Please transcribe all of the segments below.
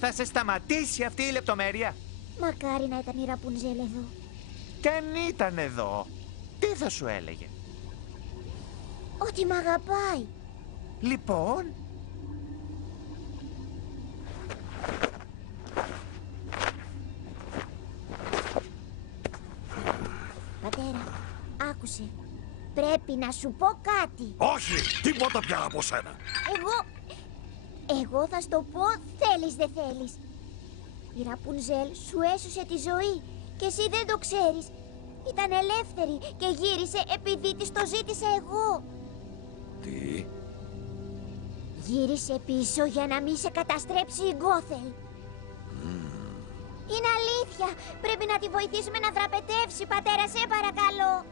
θα σε σταματήσει αυτή η λεπτομέρεια? Μακάρι να ήταν η Ραπουνζέλ εδώ. Και αν ήταν εδώ, τι θα σου έλεγε? Ότι μ' αγαπάει. Λοιπόν, πατέρα, άκουσε. Πρέπει να σου πω κάτι. Όχι, τίποτα πια από σένα. Εγώ θα σου το πω, θέλεις δεν θέλεις. Η Ραπουνζέλ σου έσωσε τη ζωή και εσύ δεν το ξέρεις. Ήταν ελεύθερη και γύρισε επειδή της το ζήτησα εγώ. Τι? Γύρισε πίσω για να μην σε καταστρέψει η Γκόθελ. Είναι αλήθεια. Πρέπει να τη βοηθήσουμε να δραπετεύσει, πατέρα, σε παρακαλώ.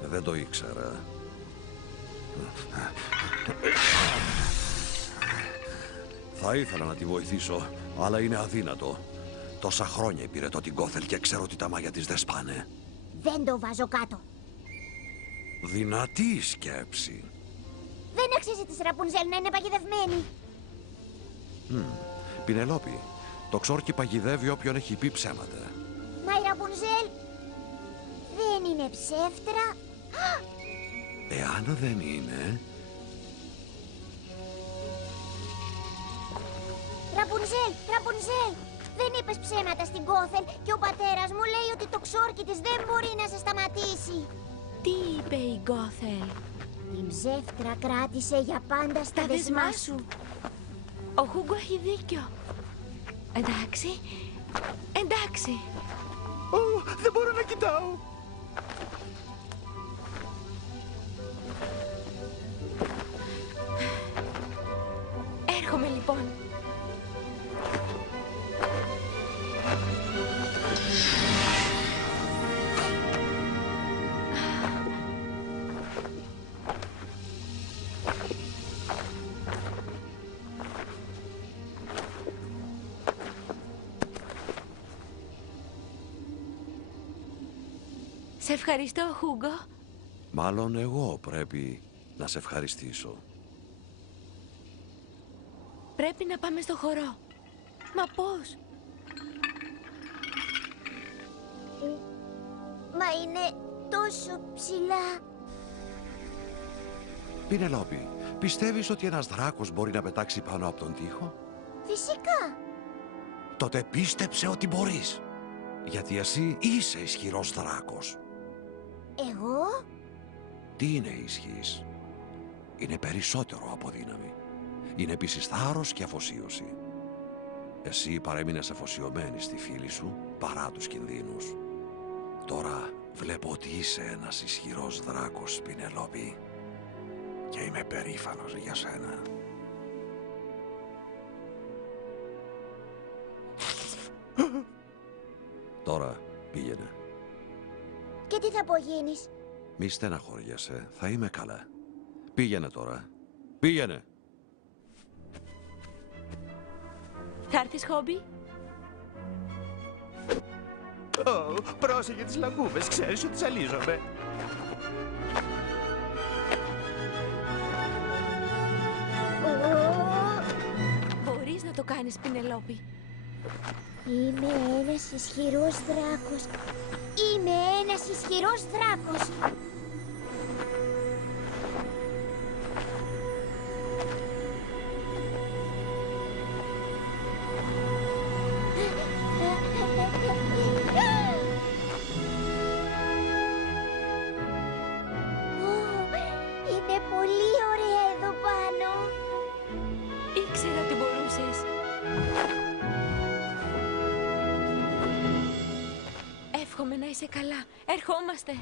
Δεν το ήξερα. Θα ήθελα να τη βοηθήσω, αλλά είναι αδύνατο. Τόσα χρόνια υπηρετώ την Γκόθελ και ξέρω ότι τα μάγια της δεν σπάνε. Δεν το βάζω κάτω. Δυνατή σκέψη. Δεν αξίζει της Ραπουνζέλ να είναι παγιδευμένη. Πινελόπη, το ξόρκι παγιδεύει όποιον έχει πει ψέματα. Μα η Ραπουνζέλ δεν είναι ψεύτρα. Εάν δεν είναι... Ραπουνζέλ, δεν είπες ψέματα στην Γκόθελ και ο πατέρας μου λέει ότι το ξόρκι της δεν μπορεί να σε σταματήσει. Τι είπε η Γκόθελ? Την ψεύτρα κράτησε για πάντα στα δεσμά σου. Ο Χούγκο έχει δίκιο. Εντάξει. δεν μπορώ να κοιτάω. Έρχομαι λοιπόν. Σε ευχαριστώ, Χούγκο. Μάλλον εγώ πρέπει να σε ευχαριστήσω. Πρέπει να πάμε στο χορό. Μα πώς? Μα είναι τόσο ψηλά. Πινελόπη, πιστεύεις ότι ένας δράκος μπορεί να πετάξει πάνω από τον τοίχο? Φυσικά. Τότε πίστεψε ότι μπορείς. Γιατί εσύ είσαι ισχυρός δράκος. Εγώ? Τι είναι η ισχύς? Είναι περισσότερο από δύναμη. Είναι επίσης θάρρος και αφοσίωση. Εσύ παρέμεινες αφοσιωμένη στη φίλη σου παρά τους κινδύνους. Τώρα βλέπω ότι είσαι ένας ισχυρός δράκος, Πινελόπη. Και είμαι περήφανος για σένα. Τώρα πήγαινε. Και τι θα απογίνεις? Μη στεναχωριέσαι, θα είμαι καλά. Πήγαινε τώρα. Πήγαινε. Θα έρθεις, Χόμπι? Πρόσεχε τις λαγούβες, ξέρεις ότι ζαλίζομαι. Μπορείς να το κάνεις, Πινελόπη. Είμαι ένας ισχυρός δράκος. Είναι πολύ ωραία εδώ πάνω. Ήξερα ότι μπορούσες. Εύχομαι να είσαι καλά. Ερχόμαστε.